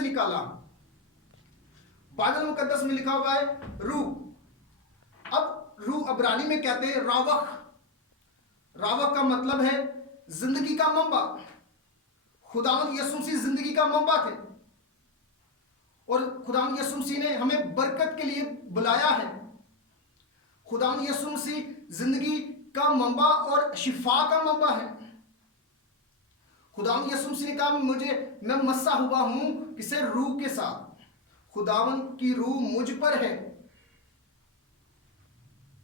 से निकाला। बाइबल मुकद्दस में लिखा हुआ है रूह। अब रूह अब्रानी में कहते हैं रावक। रावक का मतलब है जिंदगी का मंबा। खुदावंद यीशु मसीह जिंदगी का मंबा थे और खुदावंद यीशु मसीह ने हमें बरकत के लिए बुलाया है। खुदावंद यीशु मसीह जिंदगी का मंबा और शिफा का मंबा है। खुदावंद यीशु मसीह ने कहा मैं मसा हुआ हूं किसे रूह के साथ। खुदावंद की रूह मुझ पर है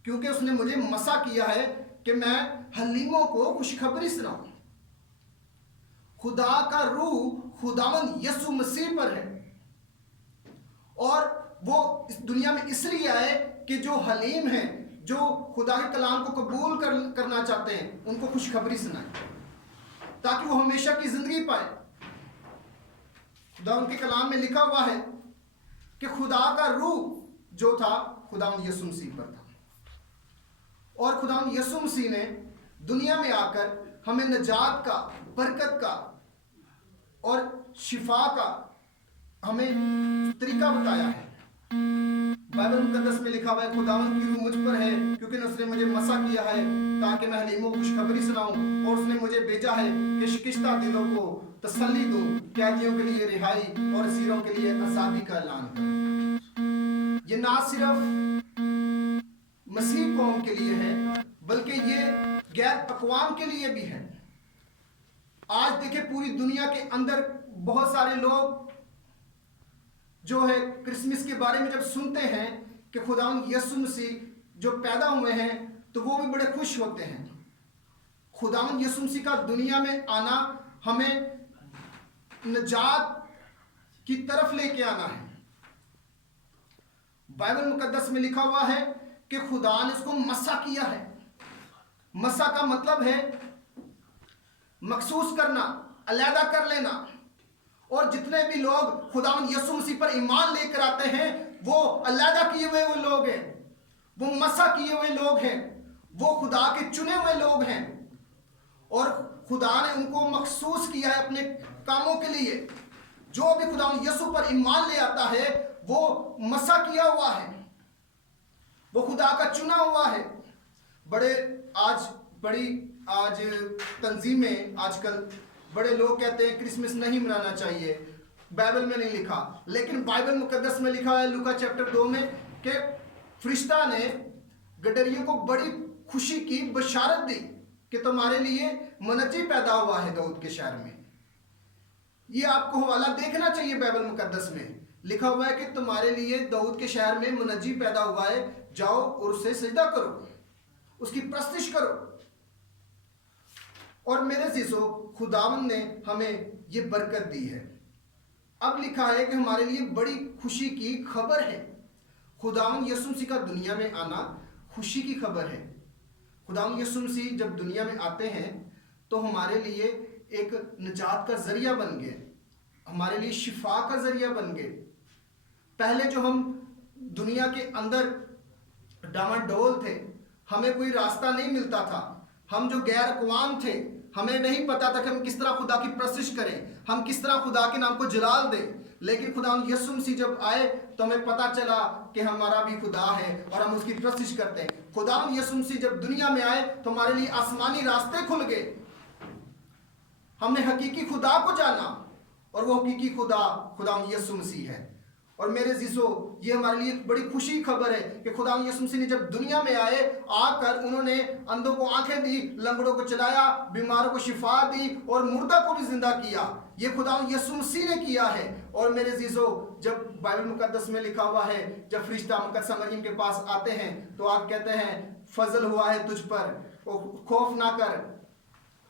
क्योंकि उसने मुझे मसा किया है कि मैं हलीमों को खुशखबरी सुनाऊं। खुदा का रूह खुदावंद यीशु मसीह पर है और वो इस दुनिया में इसलिए आए कि जो हलीम हैं, जो खुदा के कलाम को कबूल करना चाहते हैं, उनको खुशखबरी सुनाए ताकि वो हमेशा की जिंदगी पाए। खुदा उनके कलाम में लिखा हुआ है कि खुदा का रूह जो था खुदावंद यीशु मसीह पर था और खुदावंद यीशु मसीह ने दुनिया में आकर हमें निजात का, बरकत का और शिफा का हमें तरीका बताया है। बाइबल मुकद्दस में लिखा हुआ है खुदावंद की रूह मुझ पर है क्योंकि उसने मुझे मसा किया है ताकि मैं हलीमों को खुशखबरी सुनाऊं और उसने मुझे भेजा है कि शिकस्ता दिलों को तसल्ली दूं, कैदियों के लिए रिहाई और असीरों के लिए आजादी का ऐलान करूं। ये ना सिर्फ मसीह कौम के लिए है बल्कि ये गैर अक़वाम के लिए भी है। आज देखें पूरी दुनिया के अंदर बहुत सारे लोग जो है क्रिसमस के बारे में जब सुनते हैं कि खुदावंद यीशु मसीह जो पैदा हुए हैं तो वो भी बड़े खुश होते हैं। खुदावंद यीशु मसीह का दुनिया में आना हमें निजात की तरफ लेके आना है। बाइबल मुकद्दस में लिखा हुआ है कि खुदा ने इसको मसा किया है। मसा का मतलब है मखसूस करना, अलहदा कर लेना। और जितने भी लोग खुदावंद यीशु मसीह पर ईमान लेकर आते हैं वो अलहदा किए हुए वो लोग हैं, वो मसा किए हुए लोग हैं, वो खुदा के चुने हुए लोग हैं और खुदा ने उनको मखसूस किया है अपने कामों के लिए। जो भी खुदावंद यीशु पर ईमान ले आता है वो मसा किया हुआ है, वो खुदा का चुना हुआ है। बड़ी आज तंजीमें आजकल बड़े लोग कहते हैं क्रिसमस नहीं मनाना चाहिए, बाइबल में नहीं लिखा, लेकिन बाइबल मुकद्दस में लिखा है लूका चैप्टर 2 में कि फरिश्ता ने गडरियों को बड़ी खुशी की बशारत दी कि तुम्हारे लिए मनज्जी पैदा हुआ है दाऊद के शहर में। ये आपको हवाला देखना चाहिए, बाइबल मुकद्दस में लिखा हुआ है कि तुम्हारे लिए दाऊद के शहर में मनज्जी पैदा हुआ है, जाओ और उसे सजदा करो, उसकी प्रस्तिश करो। और मेरे जीसो खुदावंद ने हमें ये बरकत दी है। अब लिखा है कि हमारे लिए बड़ी खुशी की खबर है। खुदावंद यीशु मसीह का दुनिया में आना खुशी की खबर है। खुदावंद यीशु मसीह जब दुनिया में आते हैं तो हमारे लिए एक निजात का जरिया बन गए, हमारे लिए शिफा का जरिया बन गए। पहले जो हम दुनिया के अंदर डामाडोल थे, हमें कोई रास्ता नहीं मिलता था, हम जो गैर अक़वाम थे, हमें नहीं पता था कि हम किस तरह खुदा की प्रस्तिश करें, हम किस तरह खुदा के नाम को जलाल दें। लेकिन खुदावंद यीशु मसीह जब आए तो हमें पता चला कि हमारा भी खुदा है और हम उसकी प्रस्तिश करते हैं। खुदावंद यीशु मसीह जब दुनिया में आए तो हमारे लिए आसमानी रास्ते खुल गए, हमने हकीकी खुदा को जाना और वो हकीकी खुदा खुदावंद यीशु मसीह है। और मेरे जीसो ये हमारे लिए बड़ी खुशी खबर है कि खुदावंद यीशु मसीह ने जब दुनिया में आए, आकर उन्होंने अंधों को आंखें दी, लंगड़ों को चलाया, बीमारों को शिफा दी और मुर्दा को भी जिंदा किया। ये खुदावंद यीशु मसीह ने किया है। और मेरे जीसो जब बाइबल मुकद्दस में लिखा हुआ है जब फरिश्ता मुकद्दस मरियम के पास आते हैं तो आप कहते हैं फजल हुआ है तुझ पर, खौफ ना कर,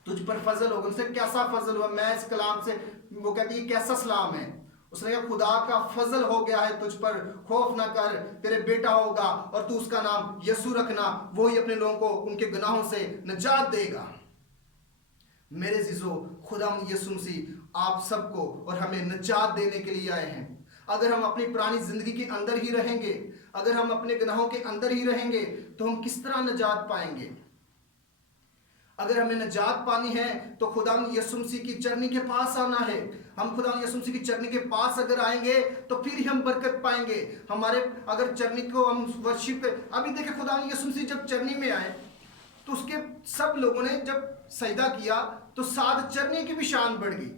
तुझ पर फजल होगा। उनसे कैसा फजल हुआ? मैं इस कलाम से, वो कहती है कैसा सलाम है? उसने कहा खुदा का फजल हो गया है तुझ पर, खौफ ना कर, तेरे बेटा होगा और तू उसका नाम यीशु रखना, वो ही अपने लोगों को उनके गुनाहों से निजात देगा। मेरे जीजो खुदावंद यीशु मसीह आप सबको और हमें निजात देने के लिए आए हैं। अगर हम अपनी पुरानी जिंदगी के अंदर ही रहेंगे, अगर हम अपने गुनाहों के अंदर ही रहेंगे तो हम किस तरह निजात पाएंगे? अगर हमें नजात पानी है तो खुदा यीशु मसीह की चरनी के पास आना है। हम खुदा यीशु मसीह की चरनी के पास अगर आएंगे तो फिर ही हम बरकत पाएंगे। हमारे अगर चरनी को हम वर्शिप, अभी देखिए खुदा यीशु मसीह जब चरनी में आए तो उसके सब लोगों ने जब सजदा किया तो साथ चरनी की भी शान बढ़ गई।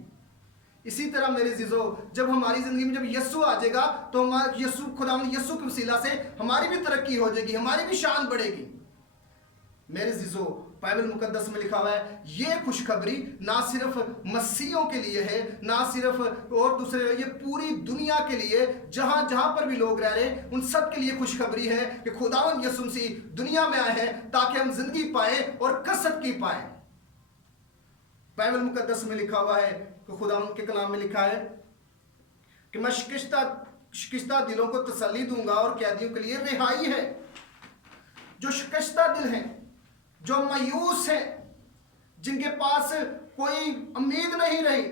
इसी तरह मेरे जीजो, जब हमारी जिंदगी में जब यीशु आ जाएगा तो हमारा यीशु, खुदा यीशु के वसीला से हमारी भी तरक्की हो जाएगी, हमारी भी शान बढ़ेगी। मेरे जीजो, बाइबल मुकद्दस में लिखा हुआ है ये खुशखबरी ना सिर्फ मसीहों के लिए है, ना सिर्फ और दूसरे, ये पूरी दुनिया के लिए, जहां जहां पर भी लोग रह रहे हैं उन सब के लिए खुशखबरी है कि खुदावंद यीशु मसीह दुनिया में आए हैं ताकि हम जिंदगी पाए और कसरत की पाए। बाइबल मुकद्दस में लिखा हुआ है कि खुदावंद के कलाम में लिखा है कि मैं शिकस्ता दिलों को तसल्ली दूंगा और कैदियों के लिए रिहाई है। जो शिकस्ता दिल हैं, जो मायूस हैं, जिनके पास कोई उम्मीद नहीं रही,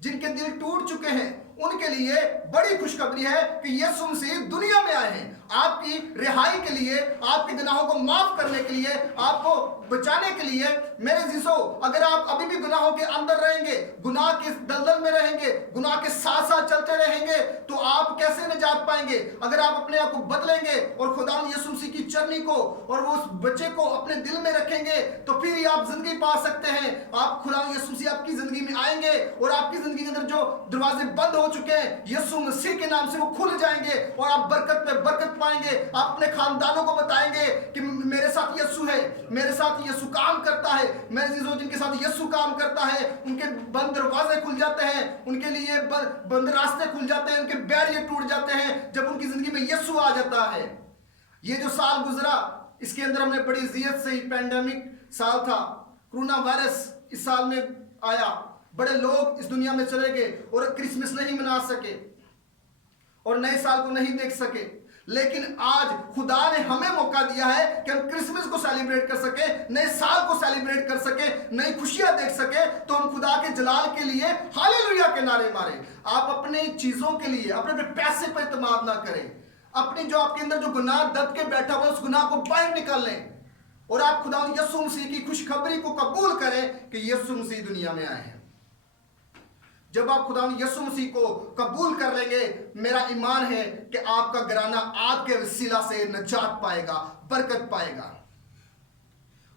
जिनके दिल टूट चुके हैं, उनके लिए बड़ी खुशखबरी है कि यीशु मसीह दुनिया में आए हैं आपकी रिहाई के लिए, आपके गुनाहों को माफ करने के लिए, आपको बचाने के लिए। मेरे जीसो, अगर आप अभी भी गुनाहों के अंदर रहेंगे, गुनाह के दलदल में रहेंगे, गुनाह के साथ साथ चलते रहेंगे, तो आप कैसे निजात पाएंगे? अगर आप अपने आप को बदलेंगे और खुदा यीशु मसीह की चरनी को और वो उस बच्चे को अपने दिल में रखेंगे तो फिर ही आप जिंदगी पा सकते हैं। आप खुदा यीशु मसीह आपकी जिंदगी में आएंगे और आपकी जिंदगी के अंदर जो दरवाजे बंद हो चुके हैं यीशु मसीह के नाम से वो खुल जाएंगे और आप बरकत पे बरकत पाएंगे। आप अपने खानदानों को बताएंगे कि मेरे साथ यीशु है, मेरे साथ यीशु काम करता है। मेरे जीजो, जिनके साथ यीशु काम करता है उनके बंद दरवाजे खुल जाते हैं, उनके लिए बंद रास्ते खुल जाते हैं, उनके बैरियर टूट जाते हैं जब उनकी जिंदगी में यीशु आ जाता है। ये जो साल गुजरा इसके अंदर हमने बड़ी इज्जत से, पैंडेमिक साल था, कोरोना वायरस इस साल में आया, बड़े लोग इस दुनिया में चले गए और क्रिसमस नहीं मना सके और नए साल को नहीं देख सके। लेकिन आज खुदा ने हमें मौका दिया है कि हम क्रिसमस को सेलिब्रेट कर सके, नए साल को सेलिब्रेट कर सके, नई खुशियां देख सके। तो हम खुदा के जलाल के लिए हालेलुया के नारे मारे। आप अपने चीजों के लिए, अपने पैसे पर इत्मीनान ना करें। अपनी जो आपके अंदर जो गुनाह दब के बैठा हुआ उस गुनाह को बाहर निकाल लें और आप खुदा यीशु मसीह की खुशखबरी को कबूल करें कि यीशु मसीह दुनिया में आए हैं। जब आप खुदा यीशु मसीह को कबूल कर लेंगे, मेरा ईमान है कि आपका घराना आपके वसीला से निजात पाएगा, बरकत पाएगा।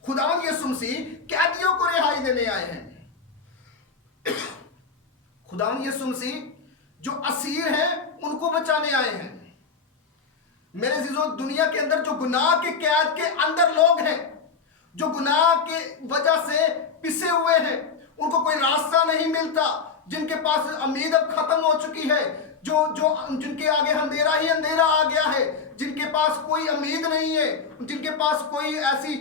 खुदा यीशु मसीह कैदियों को रिहाई देने आए हैं। खुदा यीशु मसीह जो असीर हैं उनको बचाने आए हैं। मेरे जीजो, दुनिया के अंदर जो गुनाह के कैद के अंदर लोग हैं, जो गुनाह के वजह से पिसे हुए हैं, उनको कोई रास्ता नहीं मिलता, जिनके पास उम्मीद अब खत्म हो चुकी है, जिनके आगे अंधेरा ही अंधेरा आ गया है, जिनके पास कोई उम्मीद नहीं है, जिनके पास कोई ऐसी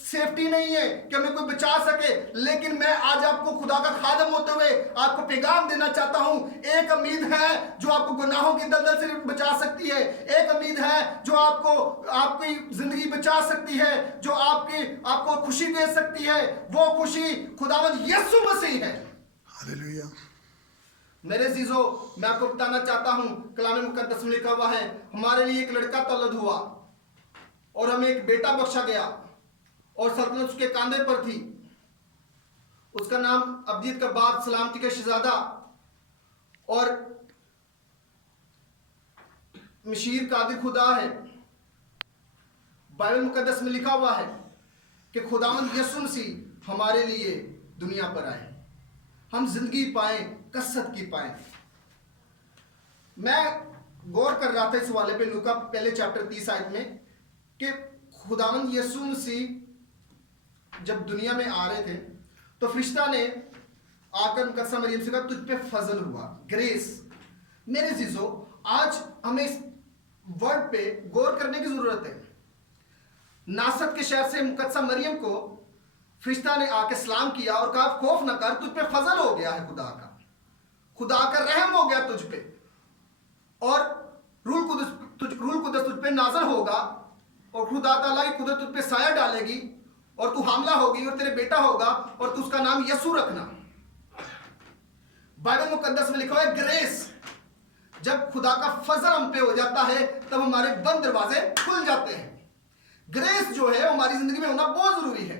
सेफ्टी नहीं है कि हमें कोई बचा सके। लेकिन मैं आज आपको खुदा का खादम होते हुए आपको पैगाम देना चाहता हूं। एक उम्मीद है जो आपको गुनाहों की दलदल से बचा सकती है, एक उम्मीद है जो आपको आपकी जिंदगी बचा सकती है, जो आपको खुशी दे सकती है। वो खुशी खुदावंद यीशु मसीह है। हालेलुया। मेरे जीजो, मैं आपको बताना चाहता हूं, कलाम मुकद्दस में लिखा हुआ है हमारे लिए एक लड़का तौलद हुआ और हमें एक बेटा बख्शा गया और सल्तनत उसके कांधे पर थी। उसका नाम अब्दीद का बाप, सलामती का शहजादा और मशीर कादिर खुदा है। बाइबल मुकद्दस में लिखा हुआ है कि खुदावंद यीशु मसीह हमारे लिए दुनिया पर आए, हम जिंदगी पाए, कसरत की पाए। मैं गौर कर रहा था इस वाले पे, लूका पहले चैप्टर 30 आयत में, कि खुदावंद यीशु मसीह जब दुनिया में आ रहे थे तो फरिश्ता ने आकर मुकद्दसा मरियम से कहा तुझ पे फजल हुआ, ग्रेस। मेरे जीजो, आज हमें इस वर्ड पे गौर करने की जरूरत है। नासरत के शहर से मुकद्दसा मरियम को फरिश्ता ने आके सलाम किया और कहा खौफ न कर, तुझ पे फजल हो गया है, खुदा का रहम हो गया तुझ पे, और रूल कुदस तुझ पे नाज़िल होगा और खुदा ताला की कुदरत तुझ पे साया डालेगी और तू हामला होगी और तेरे बेटा होगा और तू उसका नाम यसू रखना। बाइबल मुकद्दस में लिखा है ग्रेस। जब खुदा का फजल हम पे हो जाता है तब हमारे बंद दरवाजे खुल जाते हैं। ग्रेस जो है हमारी जिंदगी में होना बहुत जरूरी है।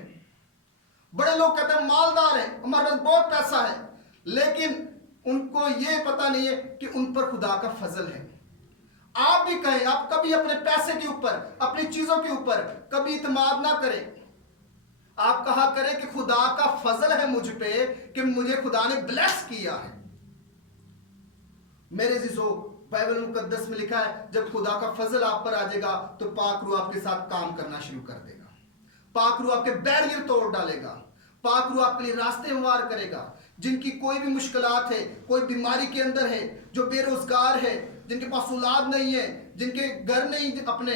बड़े लोग कहते हैं मालदार हैं, हमारे पास बहुत पैसा है, लेकिन उनको ये पता नहीं है कि उन पर खुदा का फजल है। आप भी कहें, आप कभी अपने पैसे के ऊपर, अपनी चीजों के ऊपर कभी इत्मीनान ना करें। आप कहा करें कि खुदा का फजल है मुझ पे, कि मुझे खुदा ने ब्लेस किया है। मेरे जीजो, बाइबल मुकद्दस में लिखा है, जब खुदा का फजल आप पर आ जाएगा तो पाक रूह आपके साथ काम करना शुरू कर देगा। पाक रूह आपके बैरियर तोड़ डालेगा। पाक रूह आपके लिए रास्ते हमवार करेगा। जिनकी कोई भी मुश्किलात है, कोई बीमारी के अंदर है, जो बेरोजगार है, जिनके पास औलाद नहीं है, जिनके घर नहीं अपने,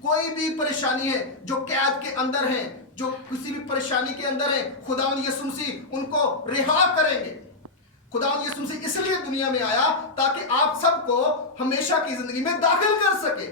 कोई भी परेशानी है, जो कैद के अंदर है, जो किसी भी परेशानी के अंदर है, खुदावंद यीशु मसीह उनको रिहा करेंगे। खुदावंद यीशु मसीह इसलिए दुनिया में आया ताकि आप सबको हमेशा की जिंदगी में दाखिल कर सके।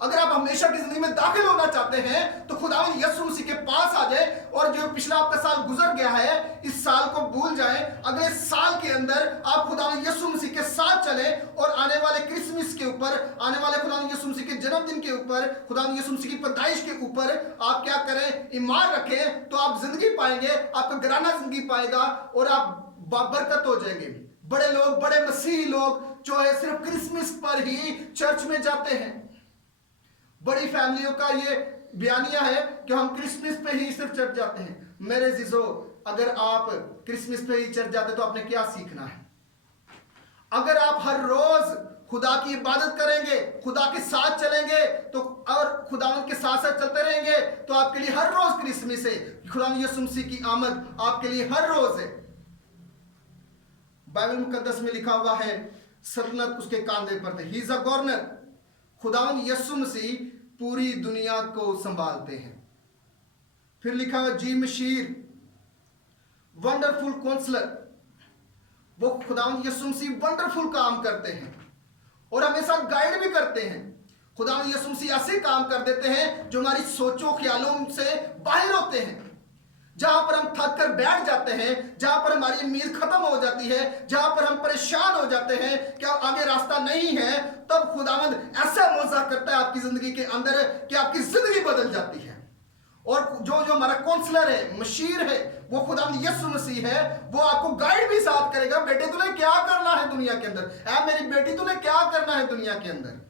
अगर आप हमेशा की जिंदगी में दाखिल होना चाहते हैं तो खुदावंद यीशु मसीह के पास आ जाए, और जो पिछला आपका साल गुजर गया है, इस साल को भूल जाएं। अगले साल के अंदर आप खुदावंद यीशु मसीह के साथ चले, और आने वाले क्रिसमस के ऊपर, आने वाले खुदावंद यीशु मसीह के जन्मदिन के ऊपर, खुदावंद यीशु मसीह की पैदाइश के ऊपर आप क्या करें, ईमान रखें, तो आप जिंदगी पाएंगे, आपका घराना जिंदगी पाएगा, और आप बरकत हो जाएंगे। बड़े लोग, बड़े मसीही लोग जो है सिर्फ क्रिसमस पर ही चर्च में जाते हैं। बड़ी फैमिलियों का ये बयानिया है कि हम क्रिसमस पे ही सिर्फ चर्च जाते हैं। मेरे जीजो, अगर आप क्रिसमस पे ही चर्च जाते तो आपने क्या सीखना है? अगर आप हर रोज खुदा की इबादत करेंगे, खुदा के साथ चलेंगे, तो और खुदावंद के साथ साथ चलते रहेंगे, तो आपके लिए हर रोज क्रिसमस है। खुदावंद यीशु मसीह की आमद आपके लिए हर रोज है। बाइबल मुकद्दस में लिखा हुआ है, सल्तनत उसके कांधे पर थे। He is a governor. खुदावंद यीशु मसीह पूरी दुनिया को संभालते हैं। फिर लिखा हुआ जी मशीर, वंडरफुल काउंसलर। वो खुदावंद यीशु मसीह वंडरफुल काम करते हैं और हमेशा गाइड भी करते हैं। खुदावंद यीशु मसीह ऐसे काम कर देते हैं जो हमारी सोचों ख्यालों से बाहर होते हैं। जहां पर हम थक कर बैठ जाते हैं, जहां पर हमारी उम्मीद खत्म हो जाती है, जहां पर हम परेशान हो जाते हैं कि आगे रास्ता नहीं है, तब खुदावंद ऐसा मौजा करता है आपकी जिंदगी के अंदर कि आपकी जिंदगी बदल जाती है। और जो जो हमारा काउंसलर है, मशीर है, वो खुदावंद यीशु मसीह है। वो आपको गाइड भी साथ करेगा, बेटे तूने क्या करना है दुनिया के अंदर, ऐ मेरी बेटी तूने क्या करना है दुनिया के अंदर।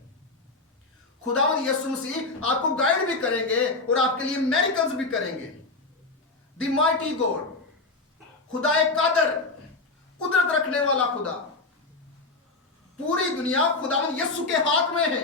खुदावंद यीशु मसीह आपको गाइड भी करेंगे और आपके लिए मिरेकल्स भी करेंगे। द माइटी गॉड, खुदा एक कादर, कुदरत रखने वाला खुदा। पूरी दुनिया खुदावंद यीशु के हाथ में है।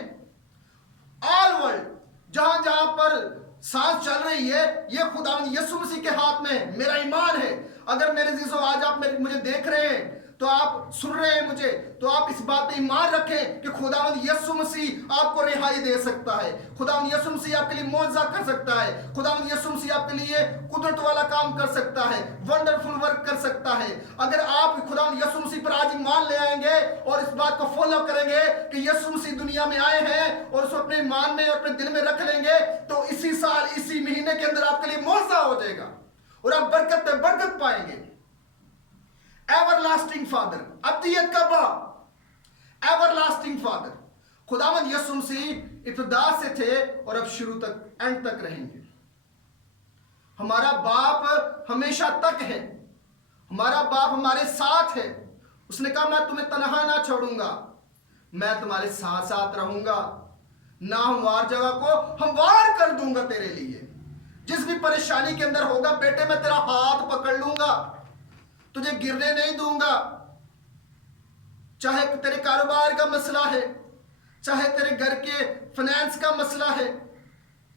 ऑल वर्ल्ड, जहां जहां पर सांस चल रही है, ये खुदावंद यीशु मसीह के हाथ में है। मेरा ईमान है, अगर मेरे जीसो आज आप मुझे देख रहे हैं, तो आप सुन रहे हैं मुझे, तो आप इस बात पे ईमान रखें कि खुदावंद यीशु मसीह आपको रिहाई दे सकता है। खुदावंद यीशु मसीह आपके लिए मौजज़ा कर सकता है। खुदावंद यीशु मसीह आपके लिए कुदरत वाला काम कर सकता है, वंडरफुल वर्क कर सकता है। अगर आप खुदावंद यीशु मसीह पर आज ईमान ले आएंगे और इस बात को फॉलो करेंगे कि यीशु मसीह दुनिया में आए हैं, और उसको अपने ईमान में और अपने दिल में रख लेंगे, तो इसी साल, इसी महीने के अंदर आपके लिए मौजज़ा हो जाएगा और आप बरकत पे बरकत पाएंगे। एवरलास्टिंग फादर, अब्दियत का बाप, एवरलास्टिंग फादर। खुदावंद यीशु मसीह इब्तिदा से थे और अब शुरू तक, एंड तक रहेंगे। हमारा बाप हमेशा तक है। हमारा बाप हमारे साथ है। उसने कहा मैं तुम्हें तन्हा ना छोड़ूंगा, मैं तुम्हारे साथ साथ रहूंगा, ना हमवार जगह को हमवार कर दूंगा तेरे लिए। जिस भी परेशानी के अंदर होगा, बेटे मैं तेरा हाथ पकड़ लूंगा, तुझे गिरने नहीं दूंगा। चाहे तेरे कारोबार का मसला है, चाहे तेरे घर के फाइनेंस का मसला है,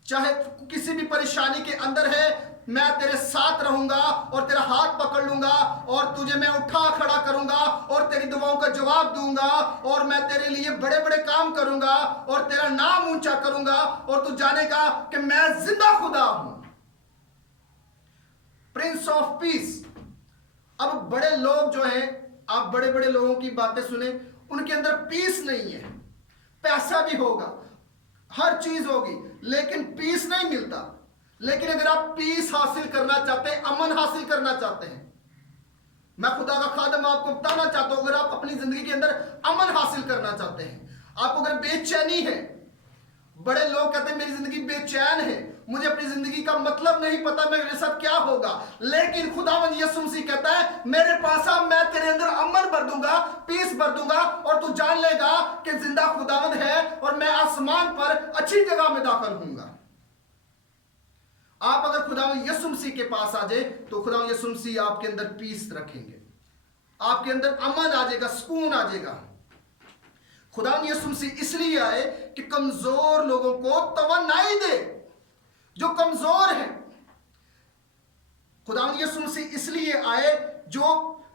चाहे किसी भी परेशानी के अंदर है, मैं तेरे साथ रहूंगा और तेरा हाथ पकड़ लूंगा और तुझे मैं उठा खड़ा करूंगा और तेरी दुआओं का जवाब दूंगा और मैं तेरे लिए बड़े बड़े काम करूंगा और तेरा नाम ऊंचा करूंगा और तू जानेगा कि मैं जिंदा खुदा हूं। Prince of peace. अब बड़े लोग जो हैं, आप बड़े बड़े लोगों की बातें सुने, उनके अंदर पीस नहीं है। पैसा भी होगा, हर चीज होगी, लेकिन पीस नहीं मिलता। लेकिन अगर आप पीस हासिल करना चाहते हैं, अमन हासिल करना चाहते हैं, मैं खुदा का खादम आपको बताना चाहता हूं, अगर आप अपनी जिंदगी के अंदर अमन हासिल करना चाहते हैं, आपको अगर बेचैनी है, बड़े लोग कहते हैं मेरी जिंदगी बेचैन है, मुझे अपनी जिंदगी का मतलब नहीं पता मेरे साथ क्या होगा। लेकिन खुदावंद यीशु मसीह कहता है मेरे पास आ, मैं तेरे अंदर अमन भर दूंगा, पीस भर दूंगा, और तू जान लेगा कि जिंदा खुदावंद है और मैं आसमान पर अच्छी जगह में दाखिल होऊंगा। आप अगर खुदावंद यीशु मसीह के पास आ जाए तो खुदावंद यीशु मसीह आपके अंदर पीस रखेंगे, आपके अंदर अमन आ जाएगा, सुकून आ जाएगा। खुदावंद यीशु मसीह इसलिए आए कि कमजोर लोगों को तवन्नाई दे, जो कमजोर हैं। खुदावंद यीशु मसीह इसलिए आए जो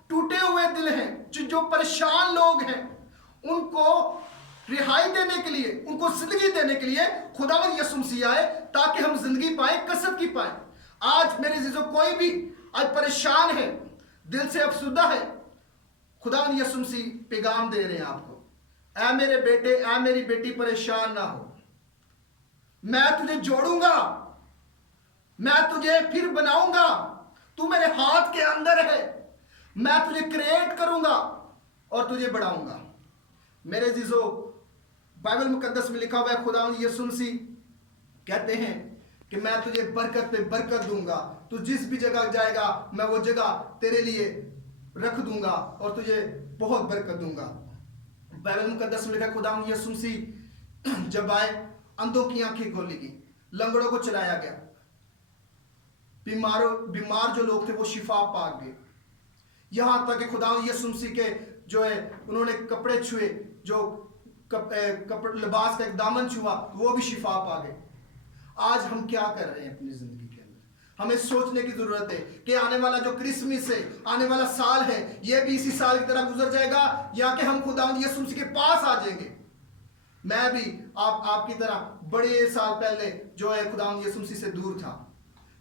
टूटे हुए दिल हैं, जो परेशान लोग हैं, उनको रिहाई देने के लिए, उनको जिंदगी देने के लिए खुदावंद यीशु मसीह आए ताकि हम जिंदगी पाए, कसरत की पाए। आज मेरे जीजो कोई भी आज परेशान है, दिल से अफसुदा है, खुदावंद यीशु मसीह पैगाम दे रहे हैं आपको, ऐ मेरे बेटे, ऐ मेरी बेटी, परेशान ना हो, मैं तुझे जोड़ूंगा, मैं तुझे फिर बनाऊंगा, तू मेरे हाथ के अंदर है, मैं तुझे क्रिएट करूंगा और तुझे बढ़ाऊंगा। मेरे जीजो बाइबल मुकद्दस में लिखा हुआ है खुदावंद यीशु मसीह कहते हैं कि मैं तुझे बरकत पे बरकत दूंगा, तू जिस भी जगह जाएगा मैं वो जगह तेरे लिए रख दूंगा और तुझे बहुत बरकत दूंगा। बाइबल मुकद्दस में लिखा है खुदावंद यीशु मसीह जब आए अंधों की आंखें खोली गई, लंगड़ों को चलाया गया, बीमार जो लोग थे वो शिफा पा गए, यहां तक कि खुदावंद यीशु मसीह के जो है उन्होंने कपड़े छुए, जो कपड़े लिबास का एक दामन छुआ, वो भी शिफा पा गए। आज हम क्या कर रहे हैं अपनी जिंदगी के अंदर? हमें सोचने की जरूरत है कि आने वाला जो क्रिसमस है, आने वाला साल है, यह भी इसी साल की तरह गुजर जाएगा या कि हम खुदावंद यीशु मसीह के पास आ जाएंगे। मैं भी आपकी तरह बड़े साल पहले जो है खुदावंद यीशु मसीह से दूर था,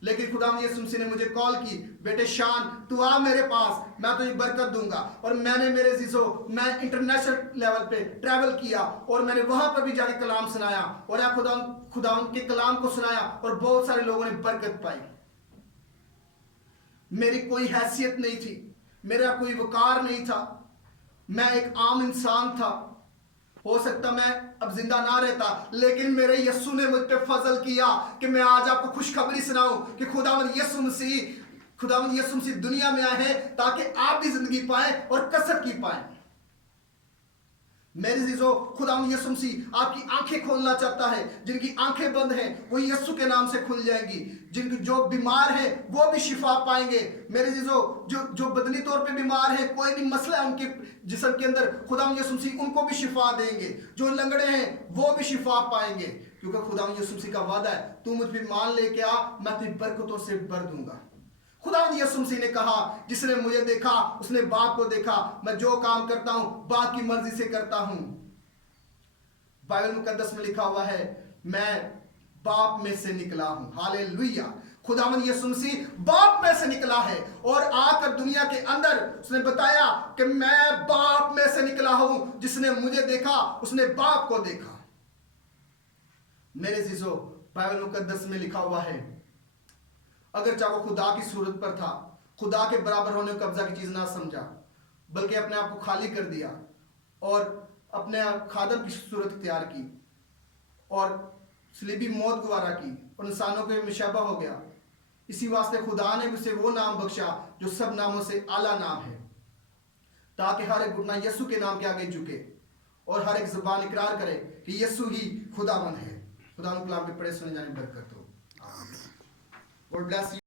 लेकिन खुदावंद यीशु मसीह ने मुझे कॉल की, बेटे शान तू आ मेरे पास, मैं तुझे बरकत दूंगा। और मैंने मेरे जीजो मैं इंटरनेशनल लेवल पे ट्रैवल किया और मैंने वहां पर भी जाके कलाम सुनाया और या खुदावंद के कलाम को सुनाया और बहुत सारे लोगों ने बरकत पाई। मेरी कोई हैसियत नहीं थी, मेरा कोई वकार नहीं था, मैं एक आम इंसान था, हो सकता मैं अब जिंदा ना रहता, लेकिन मेरे यीशु ने मुझ पे फजल किया कि मैं आज आपको खुशखबरी सुनाऊं कि खुदावंद यीशु मसीह दुनिया में आए हैं ताकि आप भी जिंदगी पाएं और कसरत की पाएं। मेरे जीजो खुदावंद यीशु मसीह आपकी आंखें खोलना चाहता है, जिनकी आंखें बंद हैं वो यीशु के नाम से खुल जाएंगी, जिनके जो बीमार हैं वो भी शिफा पाएंगे। मेरे जीजो जो बदनी तौर पे बीमार हैं, कोई भी मसला है उनके जिस्म के अंदर, खुदावंद यीशु मसीह उनको भी शिफा देंगे। जो लंगड़े हैं वो भी शिफा पाएंगे, क्योंकि खुदावंद यीशु मसीह का वादा है, तू मुझ पे मान लेके आ, मैं तुझे बरकतों से भर दूंगा। खुदावंद यीशु मसीह ने कहा जिसने मुझे देखा उसने बाप को देखा, मैं जो काम करता हूं बाप की मर्जी से करता हूं। बाइबल मुकद्दस में लिखा हुआ है मैं बाप में से निकला हूं। हालेलुया। खुदावंद यीशु मसीह बाप में से निकला है और आकर दुनिया के अंदर उसने बताया कि मैं बाप में से निकला हूं, जिसने मुझे देखा उसने बाप को देखा। मेरे जीजो बाइबल मुकद्दस में लिखा हुआ है अगर चाहे वो खुदा की सूरत पर था, खुदा के बराबर होने को कब्जा की चीज ना समझा, बल्कि अपने आप को खाली कर दिया और अपने खादम की सूरत इख्तियार की और सलीबी मौत गवारा की और इंसानों के मुशब्बा हो गया। इसी वास्ते खुदा ने उसे वो नाम बख्शा जो सब नामों से आला नाम है, ताकि हर एक घुटना यीशु के नाम के आगे झुके और हर एक जुबान इकरार करे कि यीशु ही खुदावन है। खुदा कलाम के पढ़े सुने जाने बरकत हो। God bless you.